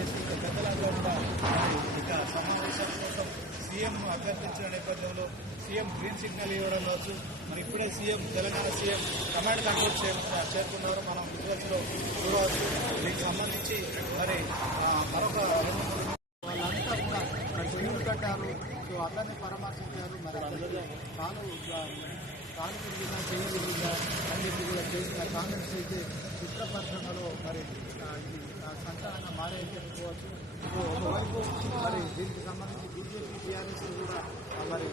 చేసి పెద్దలందరూ కూడా ఇక సమావేశం కోసం సీఎం అభ్యర్థించిన నేపథ్యంలో సీఎం గ్రీన్ సిగ్నల్ ఇవ్వడం కావచ్చు. మరి ఇప్పుడే తెలంగాణ సీఎం కమాండ్ కంట్రోల్ చేరుకున్నారు. మనం విజువల్స్లో చూడవచ్చు. దీనికి సంబంధించి మరి మరొక వాళ్ళంతా కూడా మరి చెరువులు కట్టారు. సో అందరినీ పరామర్శించారు. మరి అందరికీ కాలు తిరిగినా చెయ్యి తిరిగిందా అని చెప్పి కూడా చేసిన కామెంట్స్ అయితే చిత్ర పరిశ్రమలో మరి సంచలనంగా మారాయని చెప్పుకోవచ్చు. సో ఒకవైపు మరి దీనికి సంబంధించి బీజేపీ టీఆర్ఎస్ కూడా మరి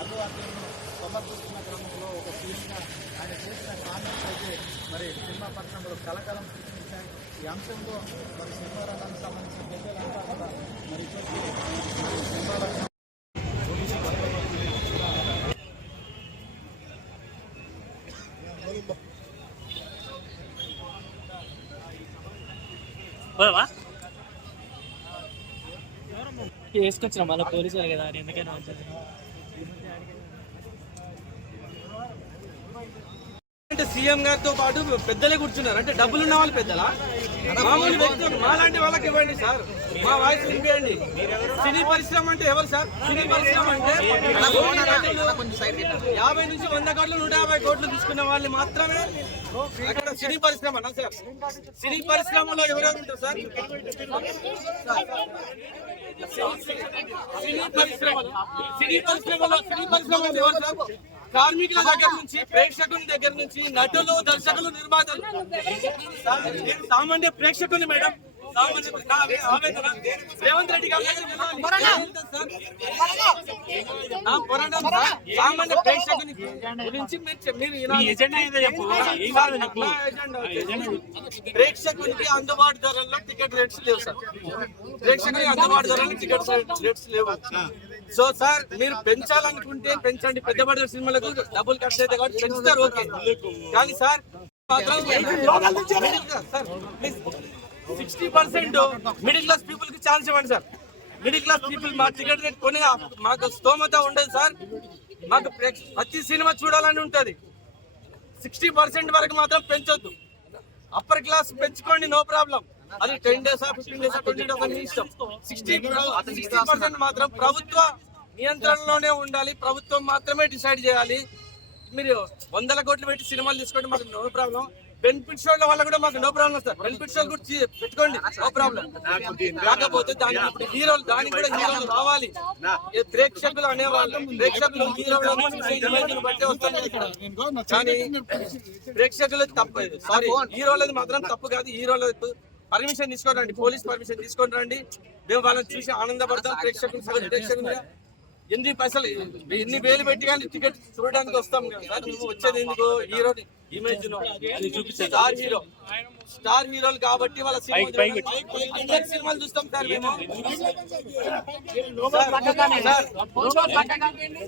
అల్లు అర్జున్ను సమర్థిస్తున్న క్రమంలో ఒక సీఎంగా ఆయన చేసిన కామెంట్స్ అయితే మరి సినిమా పరిశ్రమలో కలకలం సృష్టించాయి. ఈ అంశంలో మరి సినిమా రంగానికి సంబంధించిన పెద్దలంతా కూడా మరి ఇప్పటికీ సినిమా రంగం వేసుకొచ్చిన మళ్ళీ పోలీసు వాళ్ళు కదా ఎందుకైనా మంచిది. అంటే సీఎం గారితో పాటు పెద్దలే కూర్చున్నారు. అంటే డబ్బులు ఉన్న వాళ్ళు పెద్దలా, మామూలు వ్యక్తులు మాలాంటి వాళ్ళకి ఇవ్వండి సార్. మా వాయిస్ వినిపించండి. సినీ పరిశ్రమ అంటే ఎవరు సార్? సినీ పరిశ్రమ అంటే 50 నుంచి 100 కోట్లు 150 కోట్లు తీసుకున్న వాళ్ళు మాత్రమే అక్కడ సినీ పరిశ్రమ సార్. సినీ పరిశ్రమలో ఎవరెవరు ఉంటారు సార్? సినీ పరిశ్రమ ఎవరు సార్? కార్మికుల దగ్గర నుంచి, ప్రేక్షకుని దగ్గర నుంచి, నటులు, దర్శకులు, నిర్మాతలు. సామాన్య ప్రేక్షకుని మేడం, రేవంత్ రెడ్డి గారు సామాన్య ప్రేక్షకుని గురించి ప్రేక్షకునికి అందుబాటు ధరల్లో టికెట్ రేట్స్ లేవు సార్. ప్రేక్షకునికి అందుబాటు ధరల్లో టికెట్ రేట్స్ లేవు. సో సార్ మీరు పెంచాలనుకుంటే పెంచండి. పెద్ద బడ్జెట్ సినిమాలకు డబ్బులు ఖర్చు అయితే కాబట్టి పెంచుతారు, ఓకే. కానీ సార్ 60% మిడిల్ క్లాస్ పీపుల్ కి ఛాన్స్ ఇవ్వండి సార్. మిడిల్ క్లాస్ పీపుల్ మా టికెట్ రేట్ కొని మాకు స్తోమత ఉండదు సార్. మాకు ప్రతి సినిమా చూడాలని ఉంటుంది. 60% వరకు మాత్రం పెంచొద్దు. అప్పర్ క్లాస్ పెంచుకోండి, నో ప్రాబ్లం. అది 10 days 15 days 20 days అని ఇష్టం. 60% మాత్రం ప్రభుత్వ నియంత్రణలోనే ఉండాలి. ప్రభుత్వం మాత్రమే డిసైడ్ చేయాలి. మీరు 100 కోట్లు పెట్టి సినిమాలు తీసుకోండి, మాకు నో ప్రాబ్లం. బెనిఫిట్ షోల వల్ల కూడా మాకు నో ప్రాబ్లం సార్. బెనిఫిట్ షోలు కూడా పెట్టుకోండి, నో ప్రాబ్లం. కాకపోతే దానికి ఇప్పుడు హీరోలు, దానికి కూడా హీరోలు రావాలి. ప్రేక్షకులు అనేవాళ్ళు, ప్రేక్షకులు హీరోలను బట్టే వస్తుంది. కానీ ప్రేక్షకులు తప్పు, సారీ హీరోలది మాత్రం తప్పు కాదు. హీరోల పర్మిషన్ తీసుకోండి రండి, పోలీస్ పర్మిషన్ తీసుకొని రండి. మేము వాళ్ళని చూసి ఆనందపడతాం. ప్రేక్షకులుగా ఎన్ని పైసలు, ఎన్ని వేలు పెట్టి కానీ టికెట్ చూడడానికి వస్తాం కదా. నువ్వు వచ్చేది ఎందుకు? హీరో ఇమేజ్ స్టార్ హీరోలు కాబట్టి వాళ్ళ సినిమాలు చూస్తాం సార్ మేము.